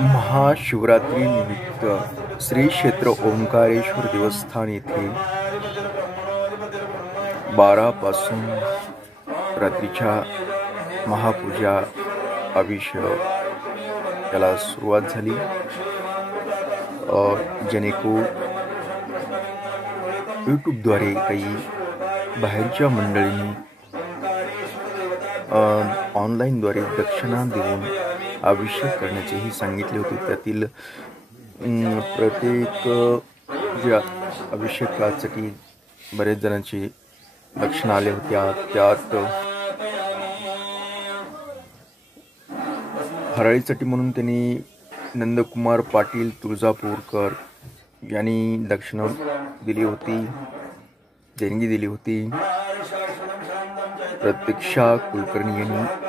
महाशिवरात्री निमित्त श्री क्षेत्र ओंकारेश्वर देवस्थान येथे 12 पासून रात्रीच्या महापूजा अभिषेक याला सुरुवात झाली। जेणेकरून यूट्यूबद्वारे काही बाहेरच्या मंडळींनी ऑनलाईनद्वारे दक्षिणा देऊन अभिषेक करण्याचेही सांगितले होते। त्यातील प्रत्येक ज्या अभिषेकासाठी बरेच जणांची दक्षिणा आल्या होत्या, त्यात हराळीसाठी म्हणून त्यांनी नंदकुमार पाटील तुळजापूरकर यांनी दक्षिणा दिली होती, देणगी दिली होती। प्रतीक्षा कुलकर्णी यांनी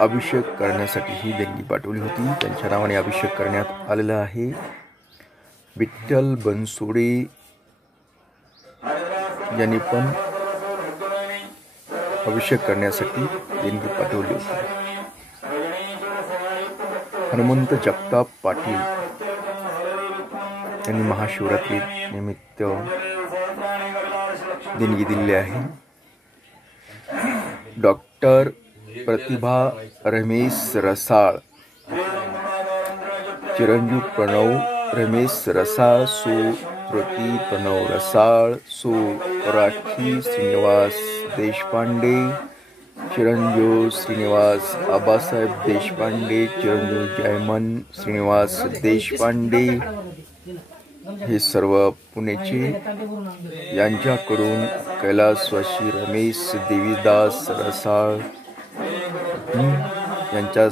अभिषेक करण्यासाठी ही देणगी पाठवली होती। त्यांच्या नावाने अभिषेक करण्यात आलेला आहे। विठ्ठल बनसोडे यांनी पण अभिषेक करण्यासाठी देणगी पाठवली होती। हनुमंत जगताप पाटील यांनी महाशिवरात्री निमित्त देणगी दिली आहे। डॉक्टर प्रतिभा रमेश रसाळ, चिरंजीव प्रणव रमेश रसाळ, सो प्रति प्रणव रसाळ, सो राखी श्रीनिवास देशपांडे, चिरंजीव श्रीनिवास आबासाहेब देशपांडे, चिरंजीव जयमन श्रीनिवास देशपांडे, हे सर्व पुणेचे। यांच्याकडून कैलासवासी रमेश देवीदास रसाळ यांच्या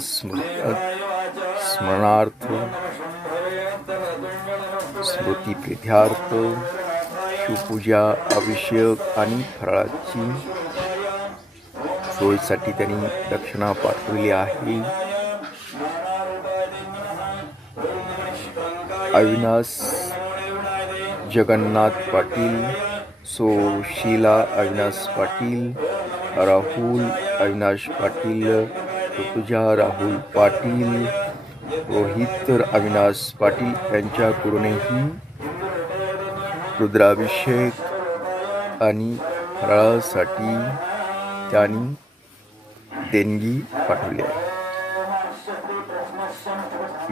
स्मरणार्थ स्मृती प्रीत्यार्थ शिवपूजा अभिषेक आणि फराळाची सोयीसाठी त्यांनी दक्षिणा पाठवली आहे। अविनाश जगन्नाथ पाटील, सो शीला अविनाश पाटील, राहुल अविनाश पाटील, ऋतुजा राहुल पाटील, रोहित अविनाश पाटील यांच्याकडूनही रुद्राभिषेक आणि फराळासाठी त्यांनी देणगी पाठवली आहे।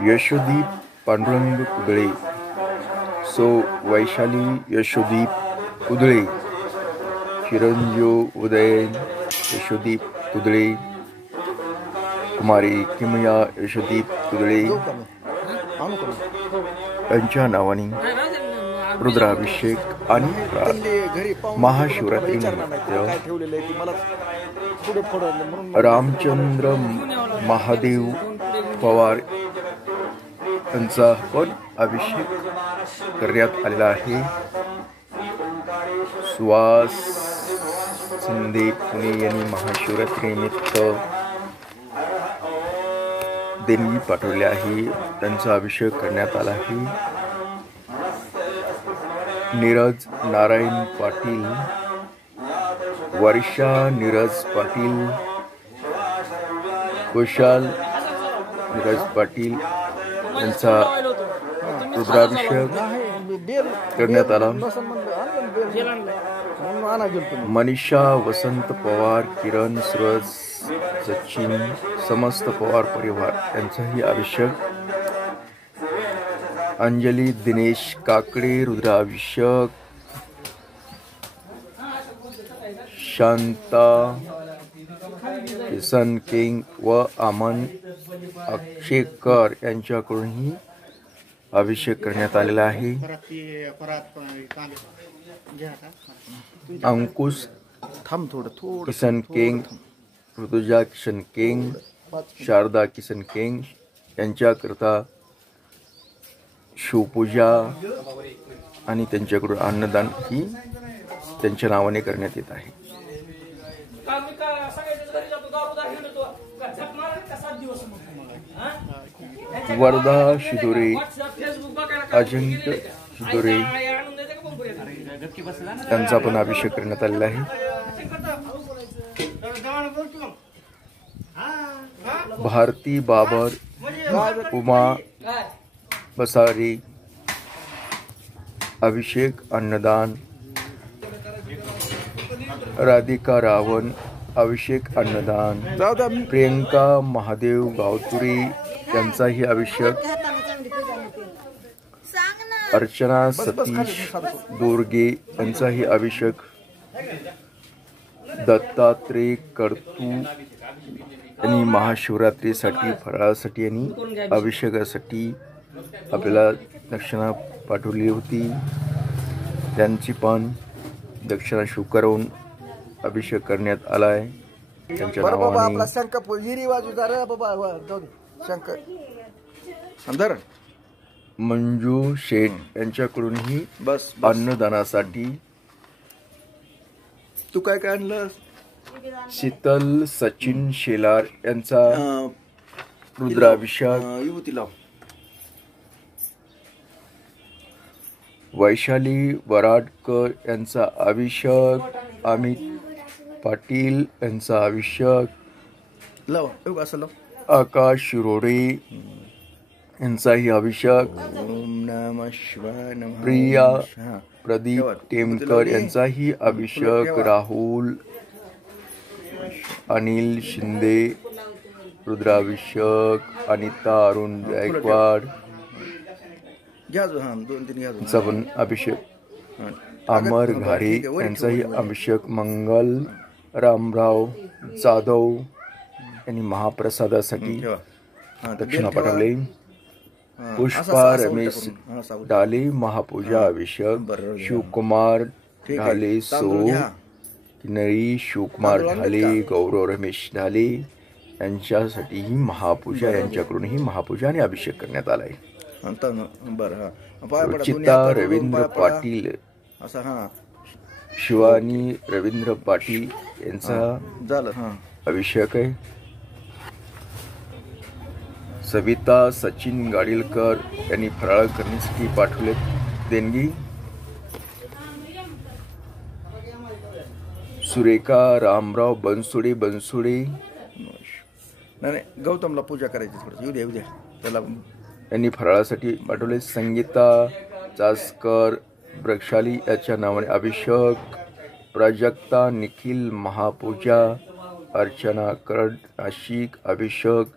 यशोदीप पांडुरंग कुदळे, सो वैशाली यशोदीप कुदळे, चिरंजीव उदयन यशोदीप कुदळे, कुमारी किमया यशोदीप कुदळे यांच्या नावाने रुद्राभिषेक आणि महाशिवरात्री निमित्त रामचंद्र महादेव पवार यांचा पण अभिषेक करण्यात आलेला आहे। सुहास शिंदे पुणे यांनी महाशिवरात्री निमित्त देणगी पाठवली आहे, त्यांचा अभिषेक करण्यात आला आहे। नीरज नारायण पाटील, वर्षा नीरज पाटील, कुशाल नीरज पाटील यांचा रुद्राभिषेक करण्यात आला। मनीषा वसंत पवार, किरण सूरज सचिन, समस्त पवार परिवार यांचाही अभिषेक। अंजली दिनेश काकडे रुद्राभिषेक, शांता किसन किंग व अमन अक्षेकर यांच्याकडूनही अभिषेक करण्यात आलेला आहे। Ankush Kisan King, Rutuja Kisan King, Sharada Kisan King यांच्याकरता शिवपूजा आणि त्यांच्याकडून अन्नदान ही त्यांच्या नावाने करण्यात येत आहे। वर्धा शिदोरे, अजिंक्य शिदोरे त्यांचा पण अभिषेक करण्यात आलेला आहे। भारती बाबर उमा बसारे अभिषेक अन्नदान, राधिका रावण अभिषेक अन्नदान, प्रियंका महादेव गावतुरे यांचाही अभिषेक, अर्चना सतीश दोरगे यांचाही अभिषेक, दत्तात्रय करतू यांनी महाशिवरात्रीसाठी फराळासाठी आणि अभिषेकासाठी आपल्याला दक्षिणा पाठवली होती. त्यांची पण दक्षिणा स्वीकारून अभिषेक करण्यात आला आहे. त्यांच्या नावाने मंजू शेठ यांच्याकडूनही बस अन्नदानासाठी तू काय काय आणलं. शीतल सचिन शेलार यांचा रुद्राभिषेक, युवती लाव. वैशाली वराडकर यांचा अभिषेक, अमित पाटील यांचा अभिषेक, लाव असं लाव. आकाश शिरोडे यांचाही अभिषेक, ओम नमः शिवाय नमः. प्रिया प्रदीप टेमकर यांचाही अभिषेक, राहुल अनिल शिंदे रुद्राभिषेक, अनिता अरुण गायकवाड यांचा पण अभिषेक, अमर घारे यांचाही अभिषेक, मंगल रामराव जाधव यांनी महाप्रसादासाठी दक्षिणा पाठवले, पुष्पा रमेश ढाले महापूजा अभिषेक, शिवकुमार ढाले सो किन्नरी, शिवकुमार ढाले, गौरव रमेश ढाले यांच्यासाठीही महापूजा, यांच्याकडूनही महापूजा आणि अभिषेक करण्यात आला आहे. रुचिता रवींद्र पाटील, शिवानी रवींद्र पाटील यांचा अभिषेक आहे. सविता सचिन गाडीलकर यांनी फराळ करण्यासाठी पाठवले देणगी. सुरेखा रामराव बनसोडे नाही गौतमला पूजा करायची थोडं येऊ द्या त्याला यांनी फराळासाठी पाठवले. संगीता चासकर वृक्षाली याच्या नावाने अभिषेक, प्राजक्ता निखिल महापूजा, अर्चना करड नाशिक अभिषेक,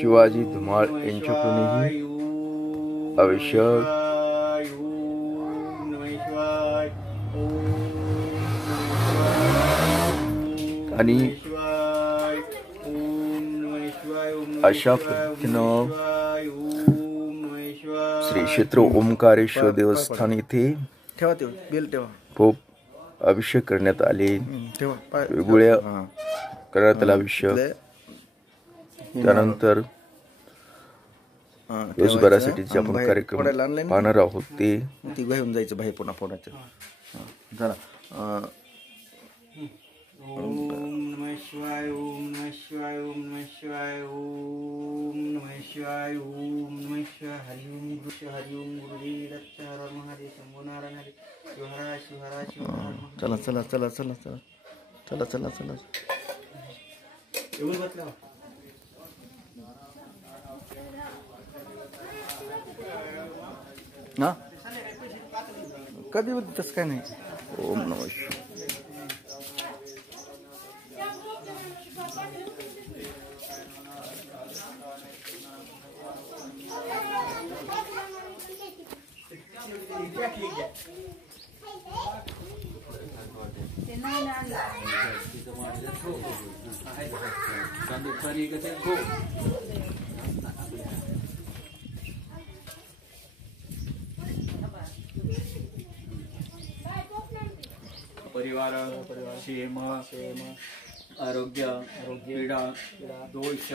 शिवाजी धुमाळ यांच्याकडूनही अभिषेक, आणि अशा पद्धतीनं श्री क्षेत्र ओंकारेश्वर देवस्थान इथे ठेवा बेल ठेवा खूप अभिषेक करण्यात आले. वेगवेगळ्या करण्यात आला अभिषेक. त्यानंतर दिवसभरासाठी जे आपण कार्यक्रम पाहणार आहोत ते घेऊन जायचं बाहेर पुन्हा फोडायचं. चला ओम नमः शिवाय ओम नमः शिवाय ओम नमः शिवाय ओम नमः शिवाय ओम नमः शिवाय हरि ओम हरि ओम गुरुदेव दत्त हर महादेव शंभो नारायण हरी शिवहरा शिवहरा शिवहरा. चला चला चला चला चला चला चला चला येऊन बसला ना कधी तसं काय नाही. ओम नमः शिवाय. परिवार क्षेम आरोग्य क्रीडा दोष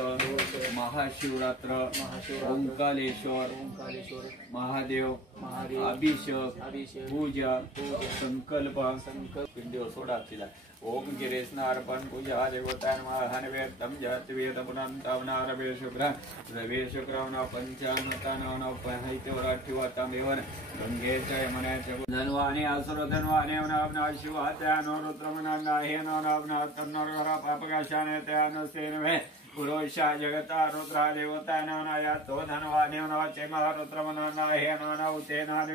महाशिवरात्र ओंकारेश्वर महादेव अभिषेक पूजा संकल्प पिंडीवर सोडा तिला. ओम गिरेस्नार्पण पूजा देवतान्महनवेत्तम जातवेद पुनन्तावनारवे शुक्र रवे शुक्रवण पंचानतानवन पहैत्यवराठिवतमेवन गंगे च यमुने च धन्वाने असुर धन्वाने वनावना शिवात्यानो रुद्रमनाहेनो नावना तन्नोरहर पापकाशाने त्यानो सेनवे पुरुषा जगता रुद्रा देवता नानाया तो धनवाने नवचे रुद्रमनाहे नवते नान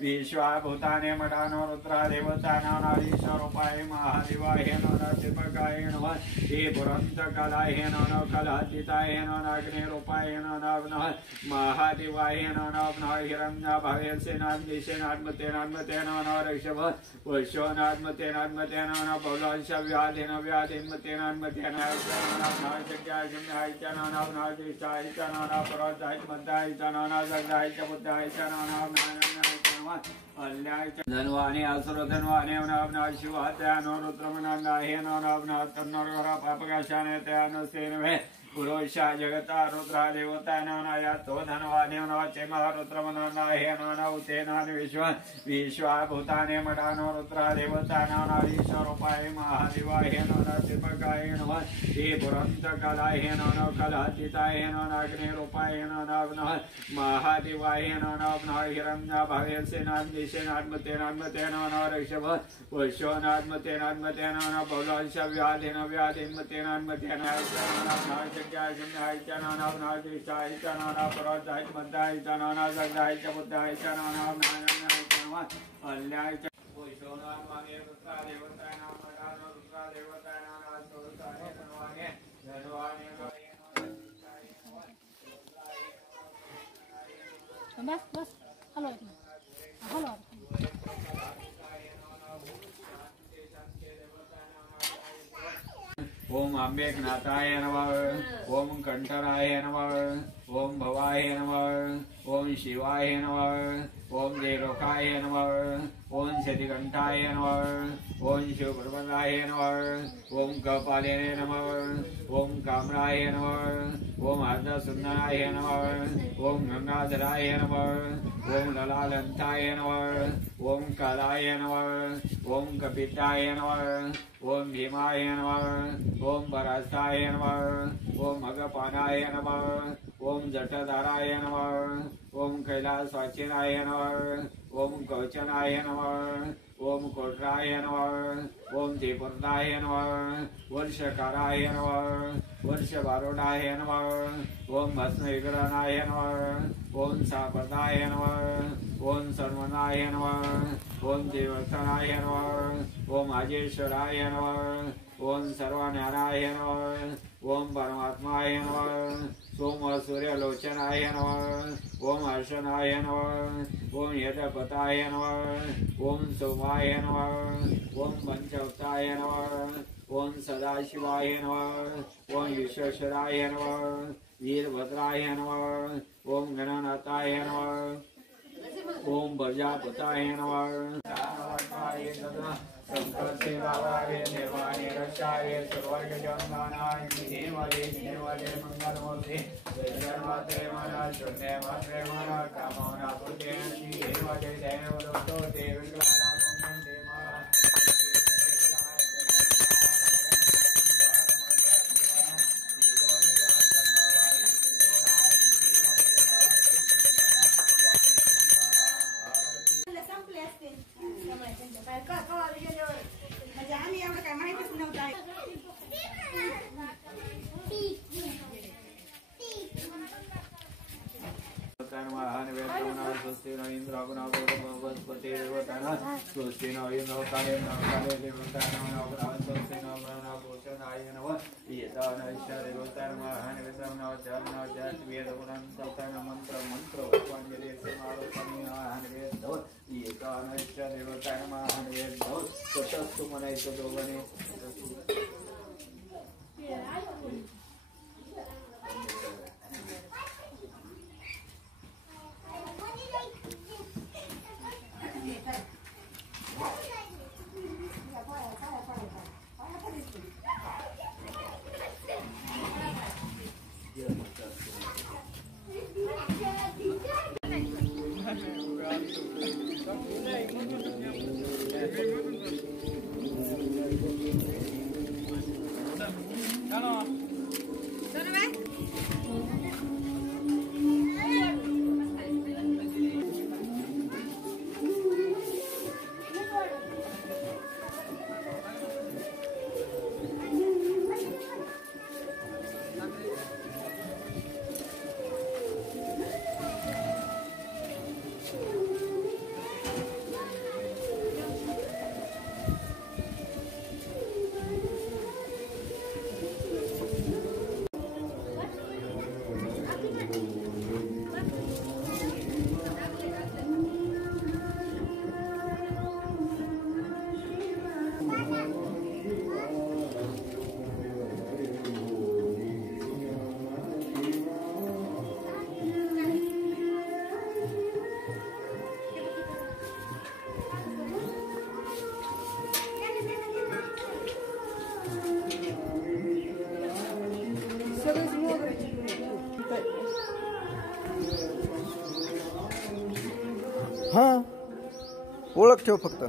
विश्वा भूताने मठानो रुद्रा देवता नानाधीश्वरूपाय महादेवाय नवचिपकाय नमः हे पुरंत कलाय नव कलातीताय नवग्निरूपाय नव महादेवाय नव हिरण्य भवे सेनात्मते नव ऋषभ पुष्योनात्मते नव बौलांश व्याधिन व्याधिन्मते नात्मते धनवाने असुर धनवाने शिवात्यानो रुद्रमनाहे पापकाशाने त्यानो सेनवे पुरुषा जगता रुद्रा देवता नानाया तो धनवाने नवचे रुद्रमनाहे नवते नान विश्वा भूताने मठानो रुद्रा देवता नानाधीश्वरूपाय महादेवाय नवचिपकाय नमः हे पुरंत कलाय नव कलातीताय नवग्निरूपाय नव महादेवाय नव हिरण्य भवे सेनात्मते नव ऋषभ पुष्योनात्मते नव बौलांश व्याधिन व्याधिन्मते नात्मते नव बस बस हलो हलो ओम अम्बेकनाथाय नमः ओम कंठराय नमः ओम भवाय नमः ओम शिवाय नमः ओम देवलोकाय नमः ओम शतिकंठाय नमः ओम शिवप्रबंधाय नमः ओम कपाले नमः ओम कामराय नमः ओम अर्धसुंदराय नमः ओम गंगाधराय नमः ओम ललालंताय नमः ओम कालाय नमः ओम कपिताय नमः ओम भीमाय नमः ओम बरास्ताय नमः ओम मगपानाय नमः ओम जटधाराय नमः ओम कैलासवाचिनाय नमः ओम कवचनाय नमः ओम कोटराय नमः ओम त्रिपुरदाय नमः वर्षकाराय नमः वर्षबारोडाय नमः ओम भस्मविग्रहणाय नमः ओम सापदाय नमः ओम सर्वनाय नमः ओम देवतनाय नमः ओम अजेश्वराय नमः ओम सर्वज्ञानाय नमः ओम परमात्माय नमः सोम सूर्यलोचनाय नमः ओम हर्षणाय नमः ओम यथपताय नमः ओम सोमाय नमः ओम पंचवक्ताय नमः ओम सदाशिवाय नमः ओम विश्वेश्वराय नमः वीरभद्राय नमः ओम गणनाथाय नमः ओम प्रजापताय नमः संकल्पे भावाय निर्वाणे रक्षाय सर्वर्गजन्मानाय देवले देवले मंगलमूर्ते जन्मात्रे मना शून्य मात्रे मना कामना पुतेन श्री देवले देवलोतो देवग्लाना मंगल ओळख ठेव फक्त.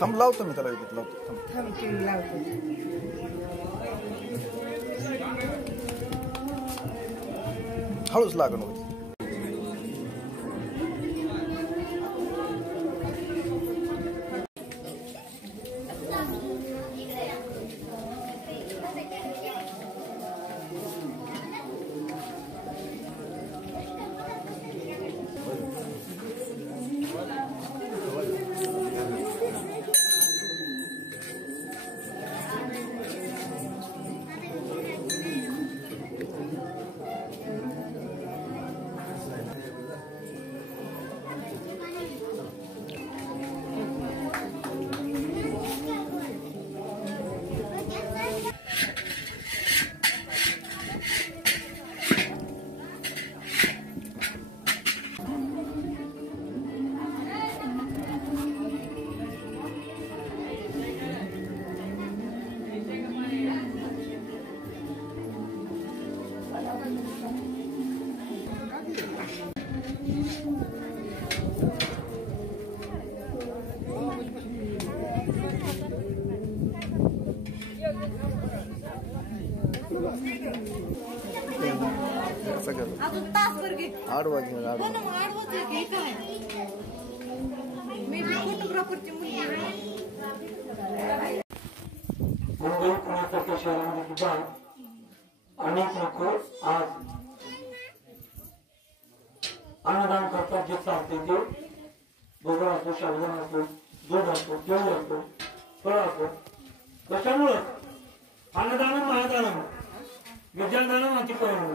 थांब लावतो मी त्याला विकत लावतो. हळूच लागण होती. अजून तासभर घे. 8 वाजले. हो ना, मग 8 वाजले की काय मी फोटोग्राफरची मुलगी आहे. मुंबई पुण्यासारख्या शहरामध्ये सुद्धा अनेक लोक आज अन्नदान करतात. जे चालते ते भोजन असतो, शाबुदान असतो, दूध असतो, केळी असतो, फळ असतो. कशामुळं? अन्नदान महादान विद्यादान अतिकरण.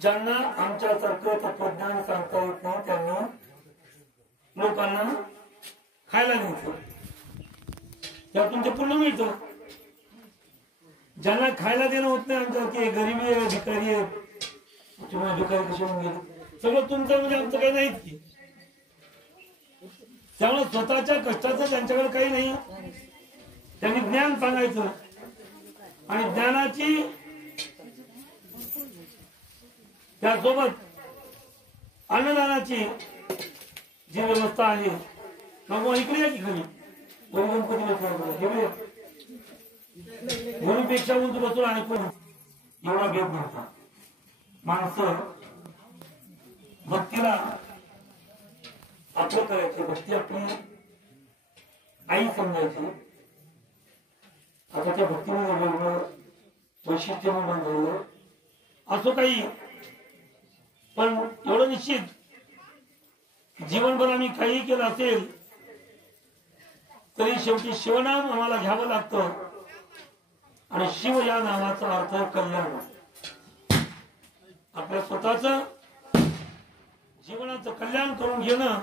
ज्यांना आमच्यासारखं तत्वज्ञान सांगता येत नाही त्यांनी लोकांना खायला द्यायचं, त्यातून ते पुण्य मिळतं. ज्यांना खायला देणं होत नाही आमच्यासारखे गरीबी आहे, भिकारी आहे. तुम्हाला भिकारी कशी होऊन गेली? सगळं तुमचं म्हणजे आमचं काही नाहीच की. त्यामुळे स्वतःच्या कष्टाचं त्यांच्याकडे काही नाही. त्यांनी ज्ञान सांगायचं आणि ज्ञानाची त्यासोबत अन्नदानाची जी व्यवस्था आहे. मग इकडे या की खाली गणपती गुरुपेक्षा उंच बसून ऐकून एवढा भेद नव्हता. माणसं भक्तीला आपलं करायचं, भक्ती आपली आई समजायची. आता त्या भक्तीमध्ये वेगळं वैशिष्ट्य निर्माण झालं असो काही, पण एवढं निश्चित जीवनभर आम्ही काही केलं असेल तरी शेवटी शिवनाम आम्हाला घ्यावं लागतं. आणि शिव या नावाचा अर्थ कल्याण. आपल्या स्वतःच जीवनाचं कल्याण करून घेणं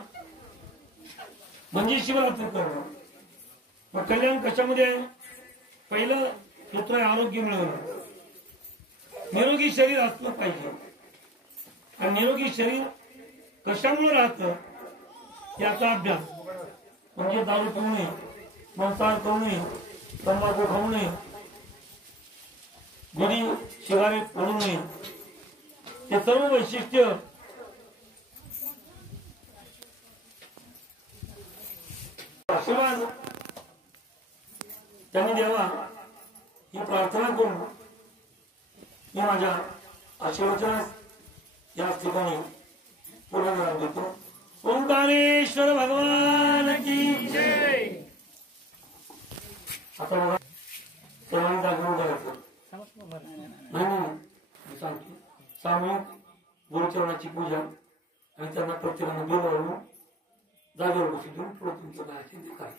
म्हणजे शिवरात्री करणं. मग कल्याण कशामध्ये आहे? पहिलं सूत्र आहे आरोग्य मिळवणं. निरोगी शरीर असलं पाहिजे. आणि निरोगी शरीर कशामुळे राहतं याचा अभ्यास म्हणजे दारू पिऊ नये, मांसाहार करू नये, तंबाखू खाऊ नये, गुढी शिगारे पडू नये. हे सर्व वैशिष्ट्य आशीर्वाद त्यांनी द्यावा ही प्रार्थना करून मी माझ्या आशीर्वचनास याच ठिकाणी पूर्ण देतो. ओंकारेश्वर भगवान की जय. आता बघा सर्वांनी जागरण करायचं. नाही सांगतो सामूहिक गुरुचरणाची पूजा आणि त्यांना प्रत्येकाने बोलावून जागेवर बसून देऊन पुढे तुमचं काय असेल ते काय.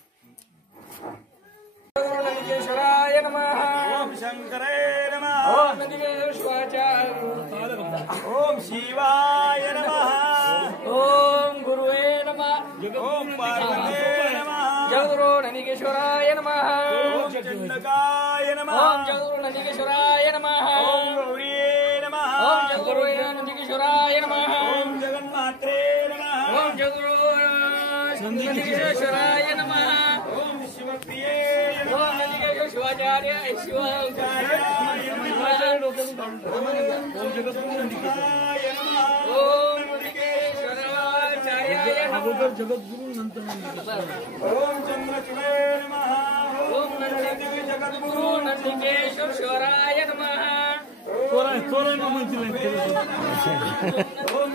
नंदीश्वराय नमः. ओम शंकराय नमः. ओम नंदीश्वराय. ओम शिवाय नमः. ओम गुरुवे नमः. ओम पार्वते नमः. जगद्गुरु नंदीश्वराय नमः. ओम चंडकाय नमः ओम जगद्गुरु नंदिकेश्वराय नमः ओम गौरी नमः ओम जगद्गुरु नंदिकेश्वराय नमः ओम जगन्मात्रे नमः ओम जगद्गुरु नंदिकेश्वराय नमः ओम शिवप्रिये ओम नमः नंदिकेश्वर शिवाचार्य शिव ओम नंदिकेश्वराचार्याय नमः ओम चंद्रचूडे नमः ओम जगद्गुरु नंदिकेश्वर शिवराय नमः ओम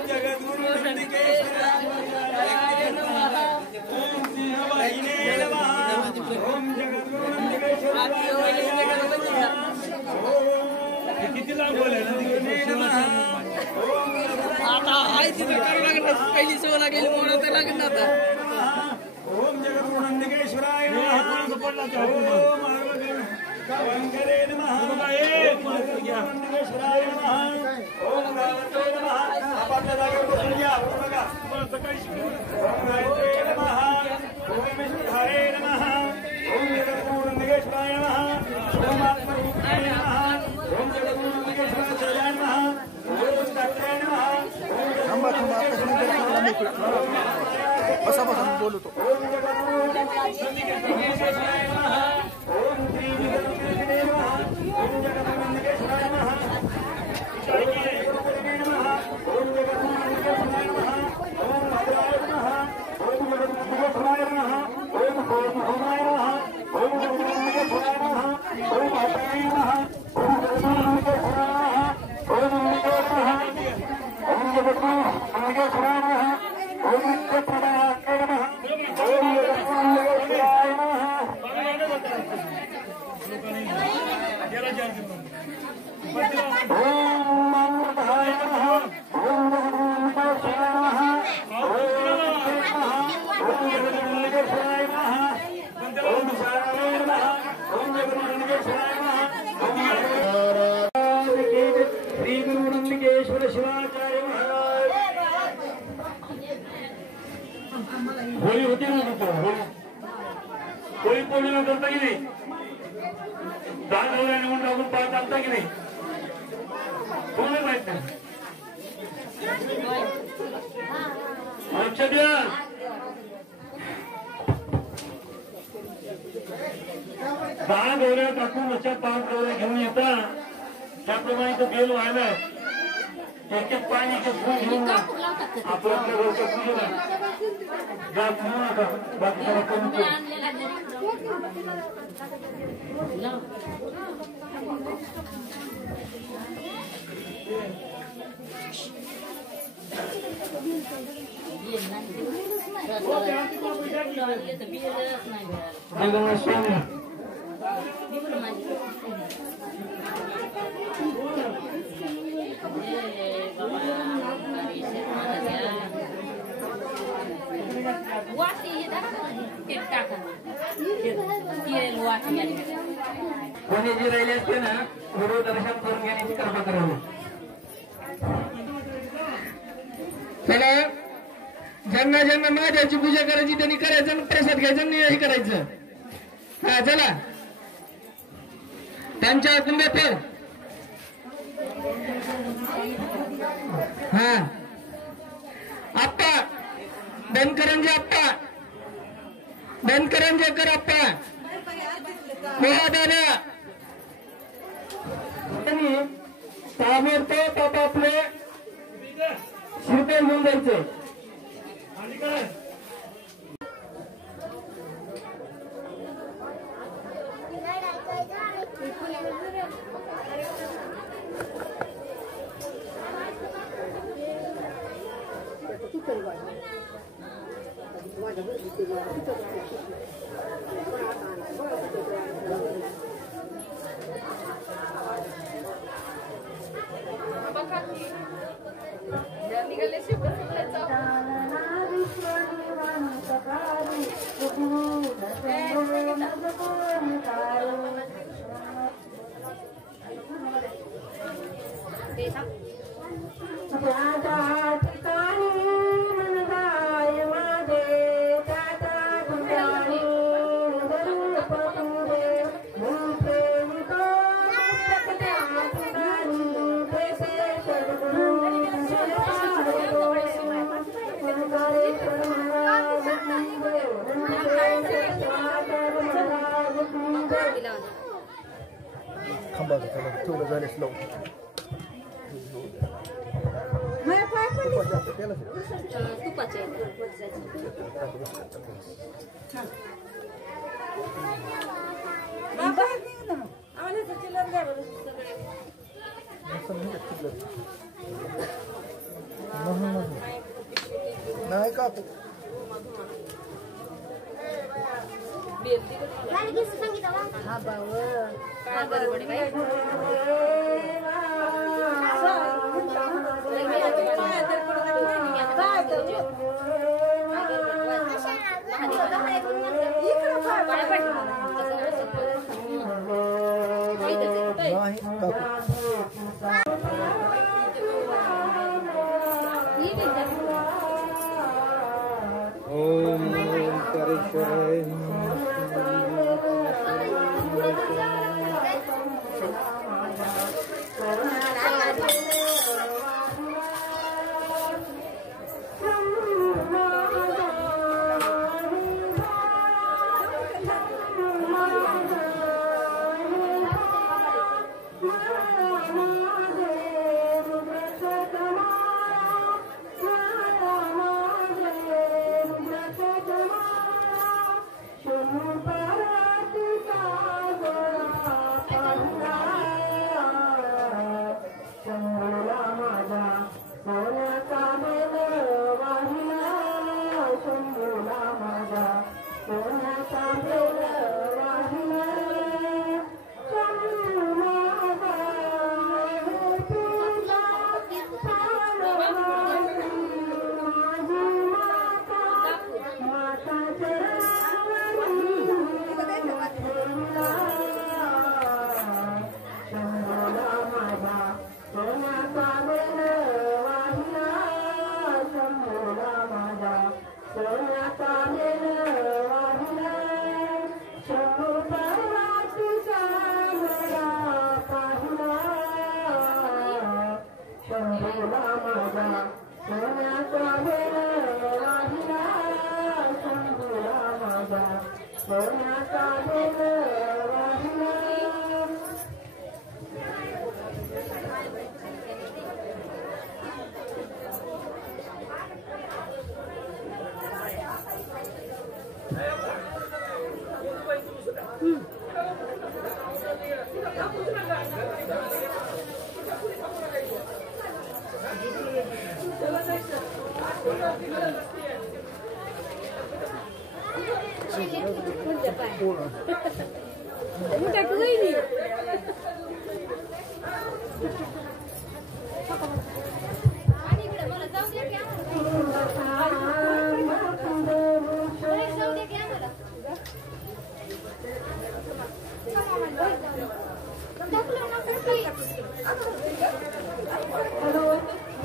जगद्गुरु नंदिकेश्वराय नमः ओम सिंहवाहिने नमः ओम जगद्गुरु किती लांब आता हाय तिथं करावं लागणार पहिली सवय लागेल म्हणून तर लागेल आता ओम जगद्गुरु नंदिकेश्वराय नमः ओम वंकरे नमः नंदिकेश्वराय नमः ओम गायत्रे नमः आपापल्या जागेवर बसून या बघा ओम गायत्रे नमः ओम विष्णुधारे नमः ओम जगद्गुरु नंदिकेश्वराय नमः ओम आत्मरूपाय नमः ओम जगद्गुरु नंदिकेश्वराय नमः ओम शास्त्रे नमः बसा बसा मी बोलतो. ओम जगद्गुरु नंदिकेश्वराय नमः ओम श्री जगद्गुरुदेवाय नमः ओम जगद्गुरु नंदिकेश्वराय नमः ओम जगद्गुरु नंदिकेश्वराय नमः ओम भद्राय नमः ओम जगद्गुरु नंदिकेश्वराय नमः ओम भोजनाय नमः ओम जगद्गुरु नंदिकेश्वराय नमः ओम भद्राय नमः ओम जगद्गुरु नंदिकेश्वराय नमः ओम नंदिकेश्वराय ओम जगद्गुरु नंदिकेश्वराय नमः ओम नित्यप्रदाय नमः ओम जगद्गुरु नंदिकेश्वराय नमः ओम अमृताय नमः ओम जगद्गुरु नंदिकेश्वराय नमः ओम जगद्गुरु नंदिकेश्वराय नमः ओम जगद्गुरु नंदिकेश्वराय नमः श्री गुरु नंदिकेश्वर शिवाचार्य महाराज होळी होती ना होळी पौर्णिमा करता की नाही दान वगैरे निवडून टाकून पाच आणता की नाही कोणी माहित नाही आमच्या द्या दहा गौऱ्या टाकून अशा 5 गौऱ्या घेऊन येतात त्याप्रमाणे तो बेल व्हायला एक एक पाणी एक फूल घेऊन आपल्या घरच्या पूजेला जात नका बाकी जरा कमी स्वामी कोणी जे राहिले असते ना गुरु दर्शन करून घेण्याची कृपा करावी चला ज्यांना ज्यांना महादेवाची पूजा करायची त्यांनी करायचं आणि प्रसाद घ्यायचं आणि हे करायचं हा चला त्यांच्या कुंभे फेर हा आप्पा धनकरंजे आप्पा धनकरंजेकर आप्पा दादा ताबडतोब आपापले शिरपे घेऊन जायचे थांबा त्याला थोडं झालेच लावू माझ्या पाय पडले. तुपाचे बाहेर निघ ना मग. आम्हाला इथं चिल्लर द्या बरं सगळे. नाही का हा बाव काय बरोबर काय ओम ओंकारेश्वराय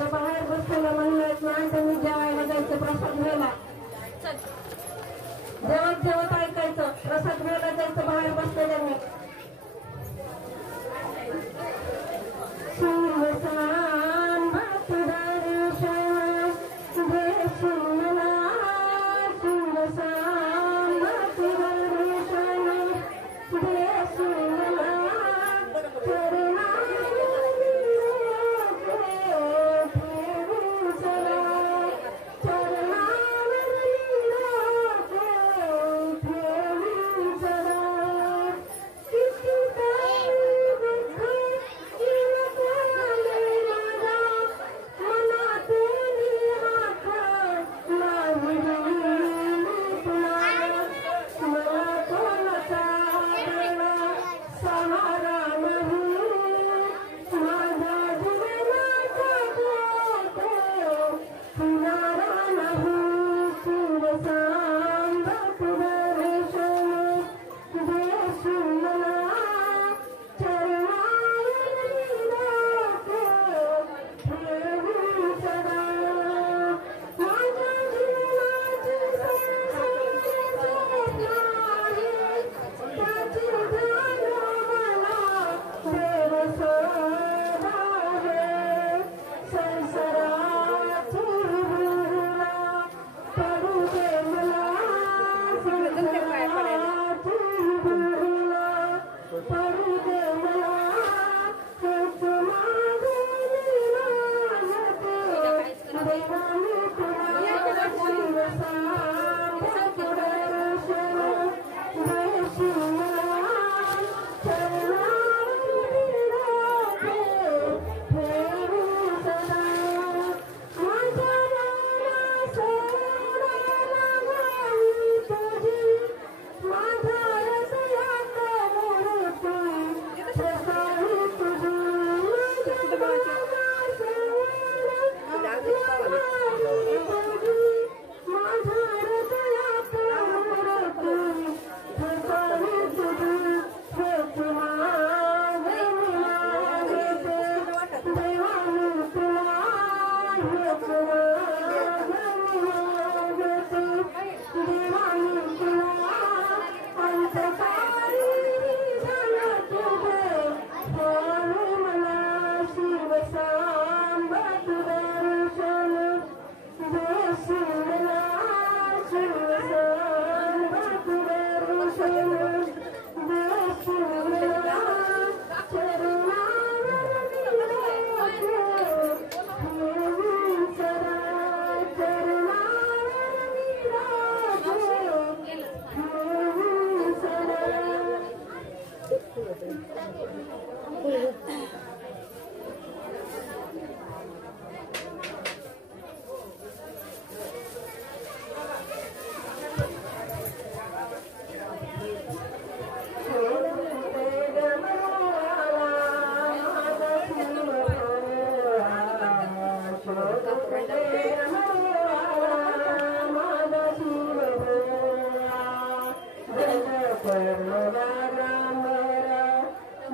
बाहेर बसलेल्या महिला माणसांनी जेवायला जायचं प्रसाद घ्यायला जेवण जेवत ऐकायचं प्रसाद घ्यायला जायचं बाहेर बसलेल्यांनी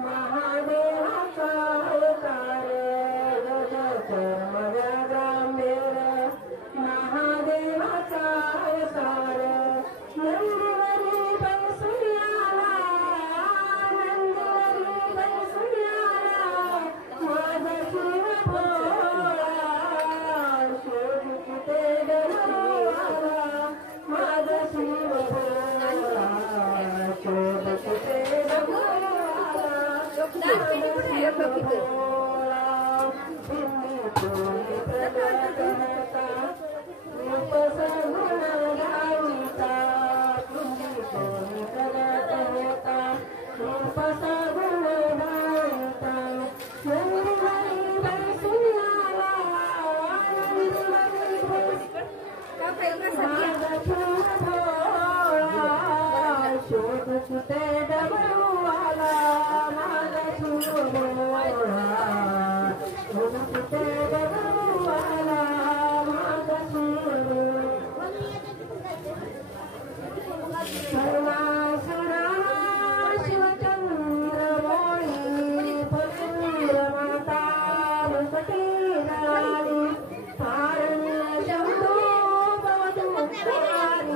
महादेवाचा अवतार महादेवाचा अवतार नंदीवरी बैसुन्याला माझा शिव भोळा शोध कुठे डमरुआला माझा शिव भोळा शोध कुठे डमरुआला शोध कुठे डमरुआला माझा शिव भोळा शोध कुठे डमरुआला माझा शिव सर्वासुरा शिवचंद्र मोळी फकीर माता मुकटी राणी पारण्य शंभो भवतुमुखारी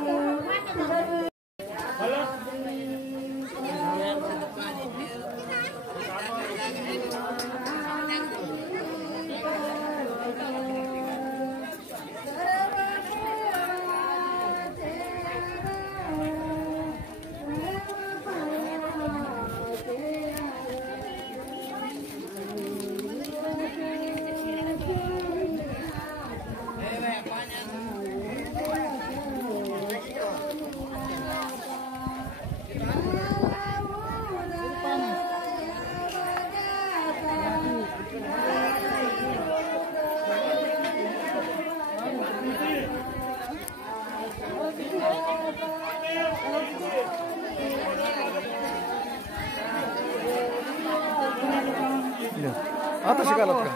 आता शिकायलात का?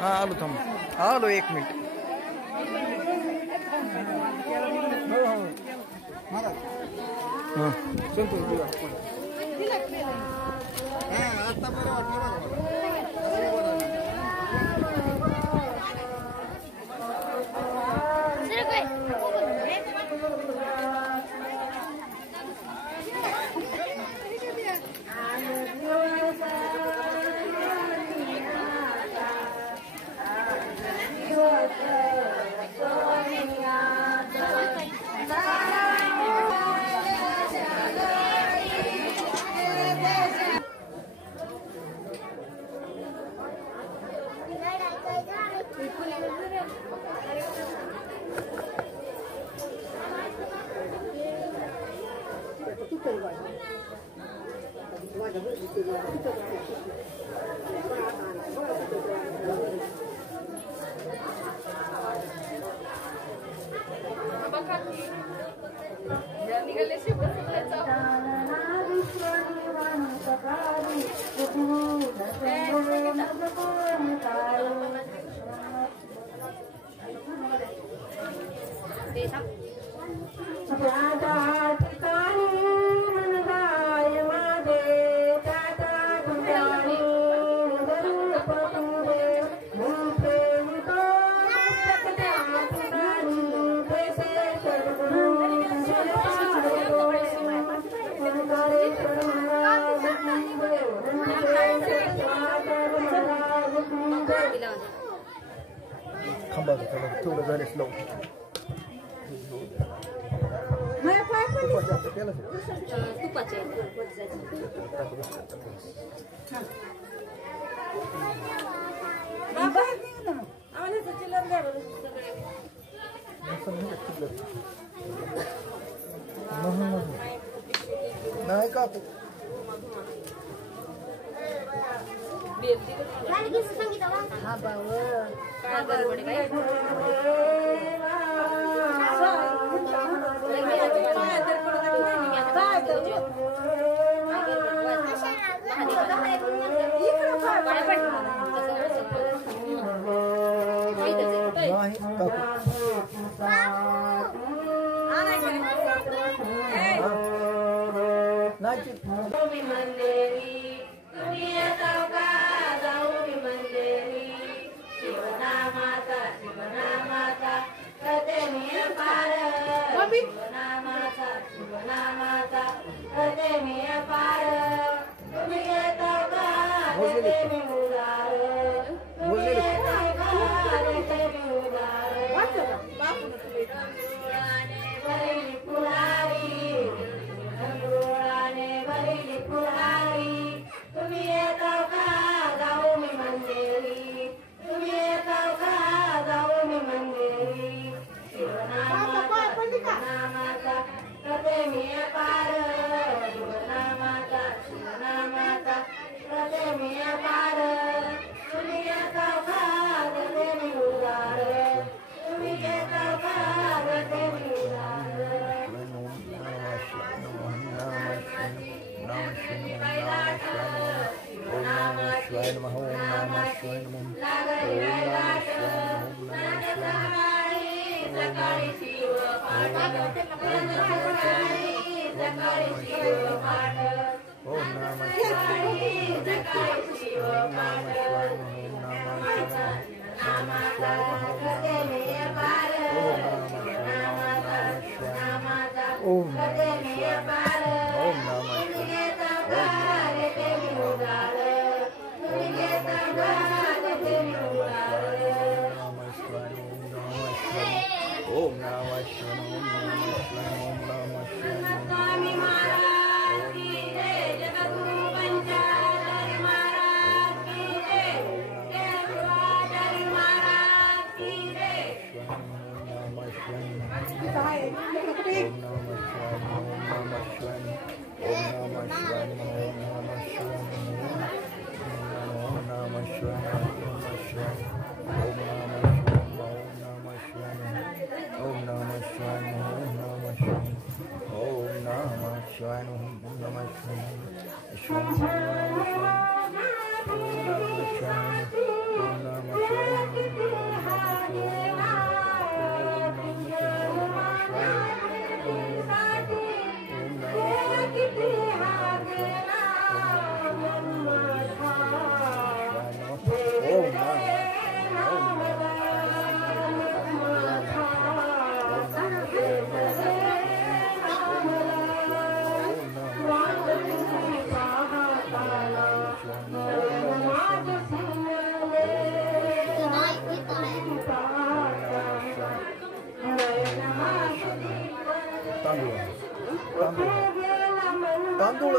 हा आलो थांब आलो 1 मिनिट. तुपाचे नाही का हा बाव काय गडबड काय नाही मी मंदिरी तुम्ही येताव का जाऊ मी मंदिरी शिवनामाचा करते मी पार शिवनामाचा करते मी पार तुम्ही येताव का देते मी उदार तुम्ही येताव का देते मी उदार भरली पुरारी तुम्ही येताव का जाऊ मी मंदिरी तुम्ही येताव का जाऊ मी मंदिरी शिवनामाचा करते मी पार शिवनामाचा करते मी पार तुम्ही येताव का देते मी उदार तुम्ही येताव का देते मी उदार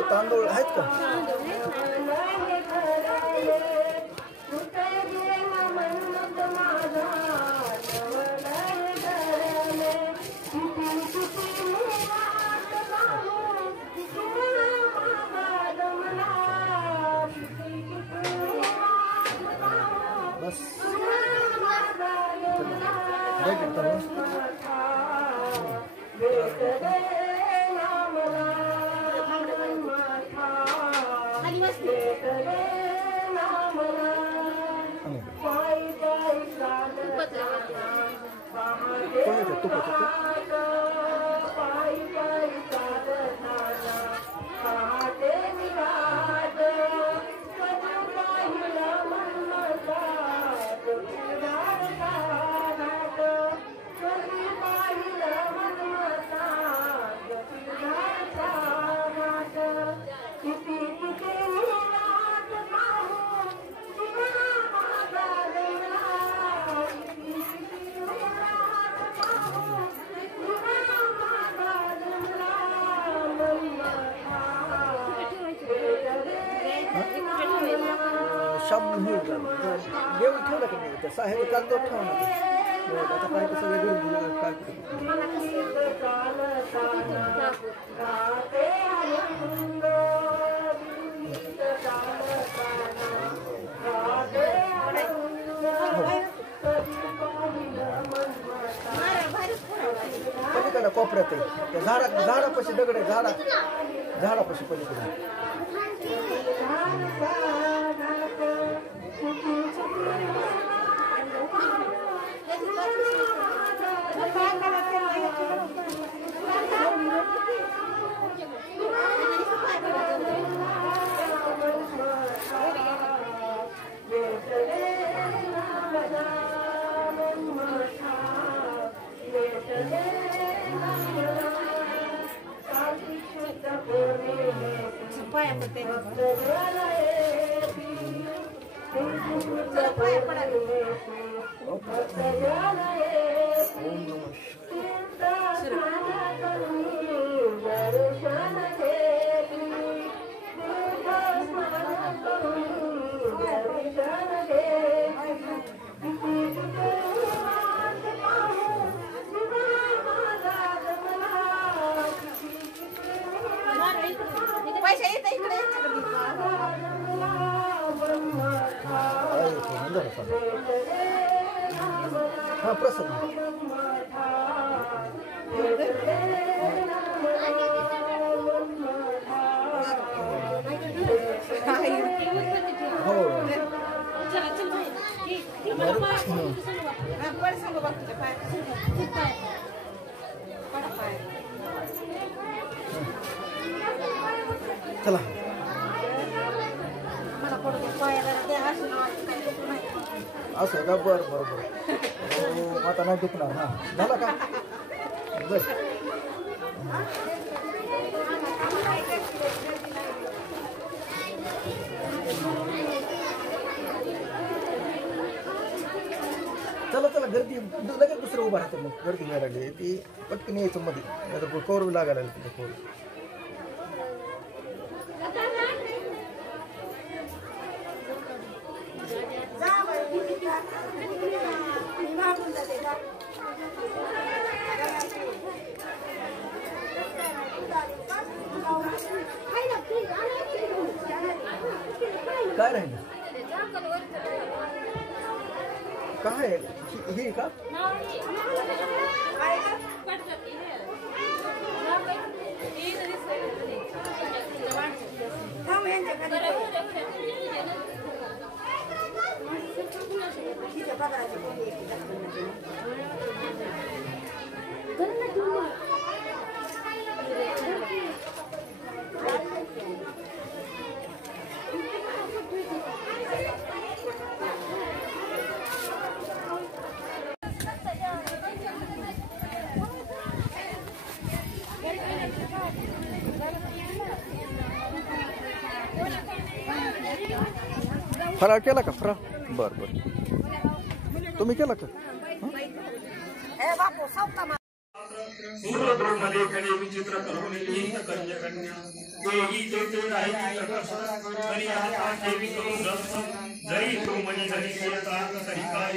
तांदूळ आहेत का? बस देव ठेवलं का नाही? साहेब कागद ठेवलं आता काय कसं वेगळं काय पलीकडे कोपऱ्यात आहे त्या झाडापाशी दगड आहे झाडापाशी पलीकडे पैसे येते इकडे हा प्रसाद हो चला असं आहे का बरं बरं बरं हो आता नाही दुखणार ना झाला का बस चला चला गर्दी लगेच दुसरं उभं राहतं मग गर्दी व्हायला लागली ती पटकन यायचं मध्ये आता कवर लागायला लागली तिथे काय राहिलं काय हे का फराळ केला का फराळ बरं बरं तुम्ही केला का सूर्यब्रह्मलेखने विचित्र करुणे कन्या देही चैत्र हरी आता देवी करून जरी तो मनी जरी केता तरी काय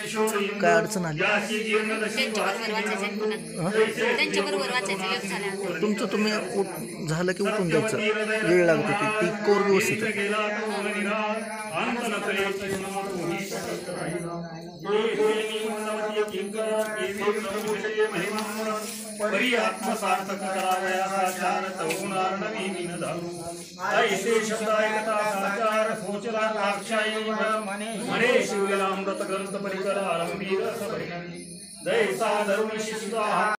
किशोरी काय अडचण आली त्यांच्याबरोबर वाचायचं योग झाल्यानंतर तुमचं तुम्ही झालं की उठून द्यायचं वेळ लागत होती ती कोर व्यवस्थित आहे परी आत्मसार्थक करावयाचार तवणार नवीन धारू ऐसे शब्द ऐकता साचार सोचला काक्षाई मने शिवला अमृत ग्रंथ परिकरा रंभीर जैसा धरुण शिष्टा